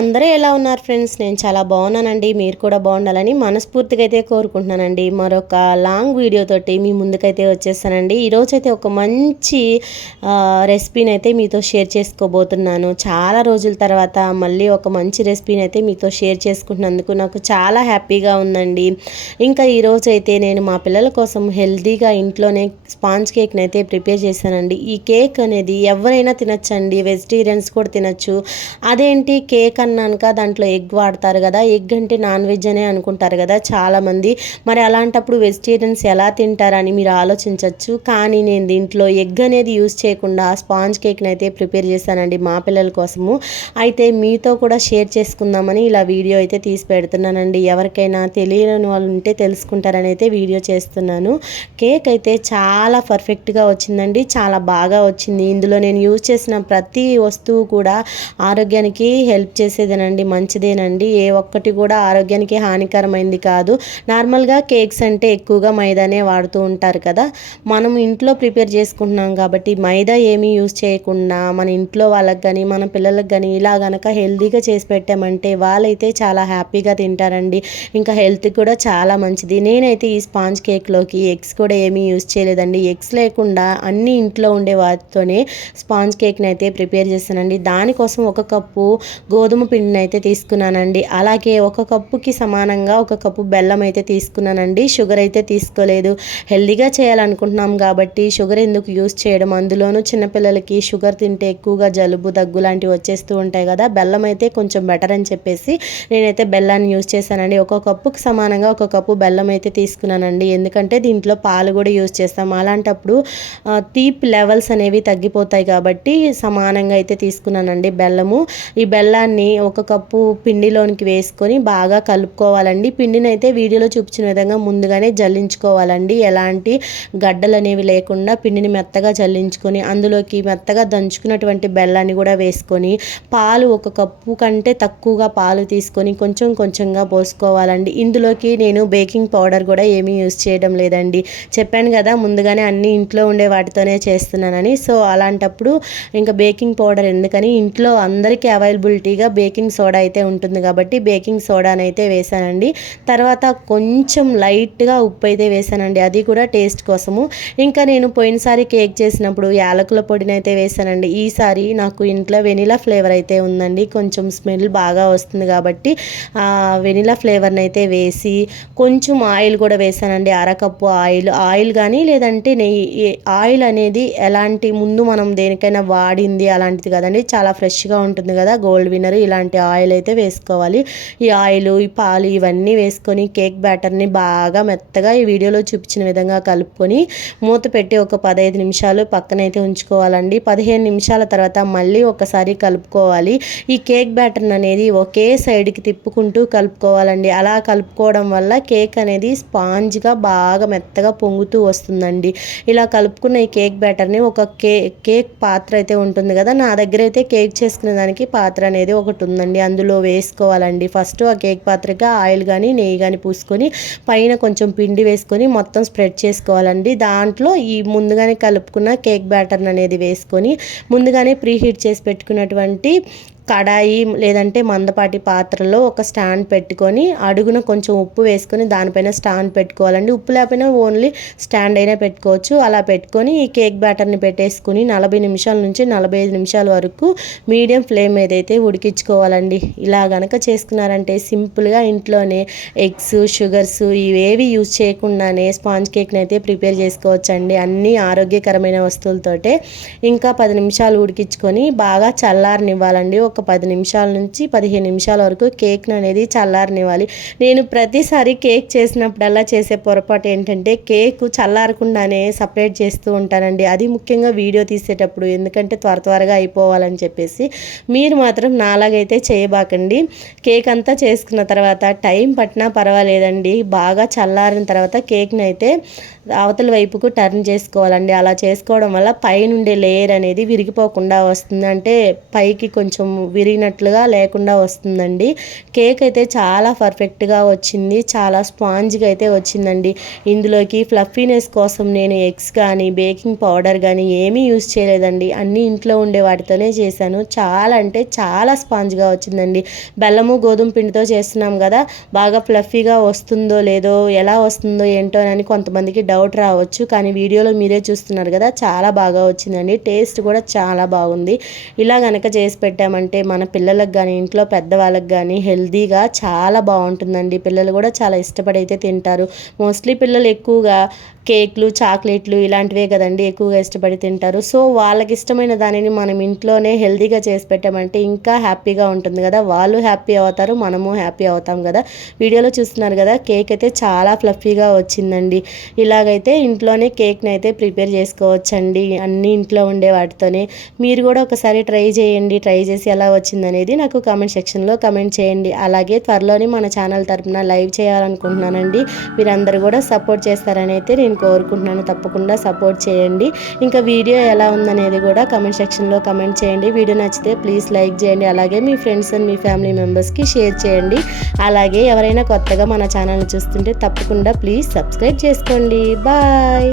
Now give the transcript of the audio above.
అందరూ ఎలా ఉన్నారు ఫ్రెండ్స్? నేను చాలా బాగున్నానండి. మీరు కూడా బాగుండాలని మనస్ఫూర్తిగా అయితే కోరుకుంటున్నానండి. మరొక లాంగ్ వీడియోతోటి మీ ముందుకైతే వచ్చేసానండి. ఈరోజైతే ఒక మంచి రెసిపీని అయితే మీతో షేర్ చేసుకోబోతున్నాను. చాలా రోజుల తర్వాత మళ్ళీ ఒక మంచి రెసిపీని అయితే మీతో షేర్ చేసుకుంటున్నందుకు నాకు చాలా హ్యాపీగా ఉందండి. ఇంకా ఈరోజైతే నేను మా పిల్లల కోసం హెల్తీగా ఇంట్లోనే స్పాంజ్ కేక్ని అయితే ప్రిపేర్ చేశానండి. ఈ కేక్ అనేది ఎవరైనా తినచ్చండి, వెజిటేరియన్స్ కూడా తినచ్చు. అదేంటి కేక్ అన్నాక దాంట్లో ఎగ్ వాడతారు కదా, ఎగ్ అంటే నాన్ వెజ్ అనే అనుకుంటారు కదా చాలామంది. మరి అలాంటప్పుడు వెజిటేరియన్స్ ఎలా తింటారని మీరు ఆలోచించవచ్చు. కానీ నేను దీంట్లో ఎగ్ అనేది యూజ్ చేయకుండా స్పాంజ్ కేక్ని అయితే ప్రిపేర్ చేశానండి మా పిల్లల కోసము. అయితే మీతో కూడా షేర్ చేసుకుందామని ఇలా వీడియో అయితే తీసి పెడుతున్నానండి. ఎవరికైనా తెలియని వాళ్ళు ఉంటే తెలుసుకుంటారని అయితే వీడియో చేస్తున్నాను. కేక్ అయితే చాలా పర్ఫెక్ట్గా వచ్చిందండి, చాలా బాగా వచ్చింది. ఇందులో నేను యూజ్ చేసిన ప్రతి వస్తువు కూడా ఆరోగ్యానికి హెల్ప్ చేసేదేనండి, మంచిదేనండి. ఏ ఒక్కటి కూడా ఆరోగ్యానికి హానికరమైంది కాదు. నార్మల్గా కేక్స్ అంటే ఎక్కువగా మైదానే వాడుతూ ఉంటారు కదా, మనం ఇంట్లో ప్రిపేర్ చేసుకుంటున్నాం కాబట్టి మైదా ఏమీ యూజ్ చేయకుండా మన ఇంట్లో వాళ్ళకి కానీ మన పిల్లలకు కానీ ఇలా గనక హెల్తీగా చేసి పెట్టామంటే వాళ్ళైతే చాలా హ్యాపీగా తింటారండి. ఇంకా హెల్త్ కూడా చాలా మంచిది. నేనైతే ఈ స్పాంజ్ కేక్లోకి ఎగ్స్ కూడా ఏమీ యూజ్ చేయలేదండి. ఎగ్స్ లేకుండా అన్ని ఇంట్లో ఉండే వాటితోనే స్పాంజ్ కేక్ని అయితే ప్రిపేర్ చేశానండి. దానికోసం ఒక కప్పు గోధుమ పిండిని అయితే తీసుకున్నానండి. అలాగే ఒక కప్పుకి సమానంగా ఒక కప్పు బెల్లం అయితే తీసుకున్నానండి. షుగర్ అయితే తీసుకోలేదు. హెల్తీగా చేయాలనుకుంటున్నాం కాబట్టి షుగర్ ఎందుకు యూజ్ చేయడం, అందులోనూ చిన్నపిల్లలకి షుగర్ తింటే ఎక్కువగా జలుబు దగ్గు లాంటివి వచ్చేస్తూ ఉంటాయి కదా, బెల్లం అయితే కొంచెం బెటర్ అని చెప్పేసి నేనైతే బెల్లాన్ని యూజ్ చేశానండి. ఒక కప్పుకి సమానంగా ఒక కప్పు బెల్లం అయితే తీసుకున్నానండి. ఎందుకంటే దీంట్లో పాలు కూడా యూజ్ చేస్తాం. అలాంటప్పుడు తీపి లెవెల్స్ అనేవి తగ్గిపోతాయి కాబట్టి సమానంగా అయితే తీసుకున్నానండి బెల్లము. ఈ బెల్లాన్ని ఒక కప్పు పిండిలోనికి వేసుకొని బాగా కలుపుకోవాలండి. పిండిని అయితే వీడియోలో చూపించిన విధంగా ముందుగానే జల్లించుకోవాలండి. ఎలాంటి గడ్డలు అనేవి లేకుండా పిండిని మెత్తగా జల్లించుకొని అందులోకి మెత్తగా దంచుకున్నటువంటి బెల్లాన్ని కూడా వేసుకొని పాలు ఒక కప్పు కంటే తక్కువగా పాలు తీసుకొని కొంచెం కొంచెంగా పోసుకోవాలండి. ఇందులోకి నేను బేకింగ్ పౌడర్ కూడా ఏమీ యూజ్ చేయడం లేదండి. చెప్పాను కదా ముందుగానే అన్ని ఇంట్లో ఉండే వాటితోనే చేస్తున్నానని. సో అలాంటప్పుడు ఇంకా బేకింగ్ పౌడర్ ఎందుకని, ఇంట్లో అందరికీ అవైలబిలిటీగా బేకింగ్ సోడా అయితే ఉంటుంది కాబట్టి బేకింగ్ సోడాని అయితే వేసానండి. తర్వాత కొంచెం లైట్గా ఉప్పు అయితే వేసానండి, అది కూడా టేస్ట్ కోసము. ఇంకా నేను పోయినసారి కేక్ చేసినప్పుడు యాలకుల పొడిని అయితే వేసానండి. ఈసారి నాకు ఇంట్లో వెనిలా ఫ్లేవర్ అయితే ఉందండి, కొంచెం స్మెల్ బాగా వస్తుంది కాబట్టి వెనిలా ఫ్లేవర్ని అయితే వేసి కొంచెం ఆయిల్ కూడా వేసానండి. అరకప్పు ఆయిల్ కానీ లేదంటే నెయ్యి. ఆయిల్ అనేది ఎలాంటి ముందు మనం దేనికైనా వాడింది అలాంటిది కదండి, చాలా ఫ్రెష్గా ఉంటుంది కదా, గోల్డ్ విన్నర్ ఇలాంటి ఆయిల్ అయితే వేసుకోవాలి. ఈ ఆయిల్, ఈ పాలు ఇవన్నీ వేసుకొని కేక్ బ్యాటర్ని బాగా మెత్తగా ఈ వీడియోలో చూపించిన విధంగా కలుపుకొని మూత పెట్టి ఒక 15 నిమిషాలు పక్కనైతే ఉంచుకోవాలండి. 15 నిమిషాల తర్వాత మళ్ళీ ఒకసారి కలుపుకోవాలి. ఈ కేక్ బ్యాటర్ అనేది ఒకే సైడ్కి తిప్పుకుంటూ కలుపుకోవాలండి. అలా కలుపుకోవడం వల్ల కేక్ అనేది స్పాంజ్గా బాగా మెత్తగా పొంగుతూ వస్తుందండి. ఇలా కలుపుకున్న ఈ కేక్ బ్యాటర్ని ఒక కేక్ పాత్ర అయితే ఉంటుంది కదా, నా దగ్గర అయితే కేక్ చేసుకునే దానికి పాత్ర అనేది ఒకటి ఉందండి, అందులో వేసుకోవాలండి. ఫస్ట్ ఆ కేక్ పాత్రగా ఆయిల్ కానీ నెయ్యి కానీ పూసుకొని పైన కొంచెం పిండి వేసుకొని మొత్తం స్ప్రెడ్ చేసుకోవాలండి. దాంట్లో ఈ ముందుగానే కలుపుకున్న కేక్ బ్యాటర్ అనేది వేసుకొని ముందుగానే ప్రీహీట్ చేసి పెట్టుకున్నటువంటి కడాయి లేదంటే మందపాటి పాత్రలో ఒక స్టాండ్ పెట్టుకొని అడుగున కొంచెం ఉప్పు వేసుకొని దానిపైన స్టాండ్ పెట్టుకోవాలండి. ఉప్పు లేకపోయినా ఓన్లీ స్టాండ్ అయినా పెట్టుకోవచ్చు. అలా పెట్టుకొని ఈ కేక్ బ్యాటర్ని పెట్టేసుకుని 40 నిమిషాల నుంచి 45 నిమిషాల వరకు మీడియం ఫ్లేమ్ ఏదైతే ఉడికించుకోవాలండి. ఇలా గనక చేసుకున్నారంటే సింపుల్గా ఇంట్లోనే ఎగ్స్, షుగర్స్ ఇవేవి యూజ్ చేయకుండానే స్పాంజ్ కేక్ని అయితే ప్రిపేర్ చేసుకోవచ్చండి, అన్ని ఆరోగ్యకరమైన వస్తువులతోటే. ఇంకా 10 నిమిషాలు ఉడికించుకొని బాగా చల్లారనివ్వాలండి. ఒక 10 నిమిషాల నుంచి 15 నిమిషాల వరకు కేక్ని అనేది చల్లారనివ్వాలి. నేను ప్రతిసారి కేక్ చేసినప్పుడల్లా చేసే పొరపాటు ఏంటంటే కేక్ చల్లారకుండానే సపరేట్ చేస్తూ ఉంటానండి, అది ముఖ్యంగా వీడియో తీసేటప్పుడు, ఎందుకంటే త్వరగా అయిపోవాలని చెప్పేసి. మీరు మాత్రం నాలాగైతే చేయబాకండి. కేక్ అంతా చేసుకున్న తర్వాత టైం పట్టినా పర్వాలేదండి, బాగా చల్లారిన తర్వాత కేక్ని అయితే అవతల వైపుకు టర్న్ చేసుకోవాలండి. అలా చేసుకోవడం వల్ల పైనుండే లేయర్ అనేది విరిగిపోకుండా వస్తుంది. అంటే పైకి కొంచెం విరిగినట్లుగా లేకుండా వస్తుందండి. కేక్ అయితే చాలా పర్ఫెక్ట్గా వచ్చింది, చాలా స్పాంజ్గా అయితే వచ్చిందండి. ఇందులోకి ఫ్లఫీనెస్ కోసం నేను ఎగ్స్ కానీ బేకింగ్ పౌడర్ కానీ ఏమీ యూస్ చేయలేదండి. అన్నీ ఇంట్లో ఉండే వాటితోనే చేశాను. చాలా అంటే చాలా స్పాంజ్గా వచ్చిందండి. బెల్లము గోధుమ పిండితో చేస్తున్నాం కదా, బాగా ఫ్లఫీగా వస్తుందో లేదో, ఎలా వస్తుందో ఏంటో అని కొంతమందికి డౌట్ రావచ్చు. కానీ వీడియోలో మీరే చూస్తున్నారు కదా, చాలా బాగా వచ్చిందండి. టేస్ట్ కూడా చాలా బాగుంది. ఇలా కనుక చేసి పెట్టామంటే మన పిల్లలకు కానీ ఇంట్లో పెద్దవాళ్ళకి కానీ హెల్తీగా చాలా బాగుంటుందండి. పిల్లలు కూడా చాలా ఇష్టపడి అయితే తింటారు. మోస్ట్లీ పిల్లలు ఎక్కువగా కేక్లు చాక్లెట్లు ఇలాంటివే కదండి ఎక్కువగా ఇష్టపడి తింటారు. సో వాళ్ళకి ఇష్టమైన దానిని మనం ఇంట్లోనే హెల్తీగా చేసి పెట్టామంటే ఇంకా హ్యాపీగా ఉంటుంది కదా, వాళ్ళు హ్యాపీ అవుతారు, మనము హ్యాపీ అవుతాం కదా. వీడియోలో చూస్తున్నారు కదా, కేక్ అయితే చాలా ఫ్లఫీగా వచ్చిందండి. ఇలాగైతే ఇంట్లోనే కేక్ని అయితే ప్రిపేర్ చేసుకోవచ్చండి, అన్నీ ఇంట్లో ఉండే వాటితోనే. మీరు కూడా ఒకసారి ట్రై చేయండి. ట్రై చేసి ఎలా వచ్చిందనేది నాకు కామెంట్ సెక్షన్లో కామెంట్ చేయండి. అలాగే త్వరలోనే మన ఛానల్ తరపున లైవ్ చేయాలనుకుంటున్నానండి. మీరందరూ కూడా సపోర్ట్ చేస్తారని అయితే నేను కోరుకుంటున్నాను. తప్పకుండా సపోర్ట్ చేయండి. ఇంకా వీడియో ఎలా ఉందనేది కూడా కామెంట్ సెక్షన్లో కామెంట్ చేయండి. వీడియో నచ్చితే ప్లీజ్ లైక్ చేయండి. అలాగే మీ ఫ్రెండ్స్ అండ్ మీ ఫ్యామిలీ మెంబర్స్కి షేర్ చేయండి. అలాగే ఎవరైనా కొత్తగా మన ఛానల్ని చూస్తుంటే తప్పకుండా ప్లీజ్ సబ్స్క్రైబ్ చేసుకోండి. బాయ్.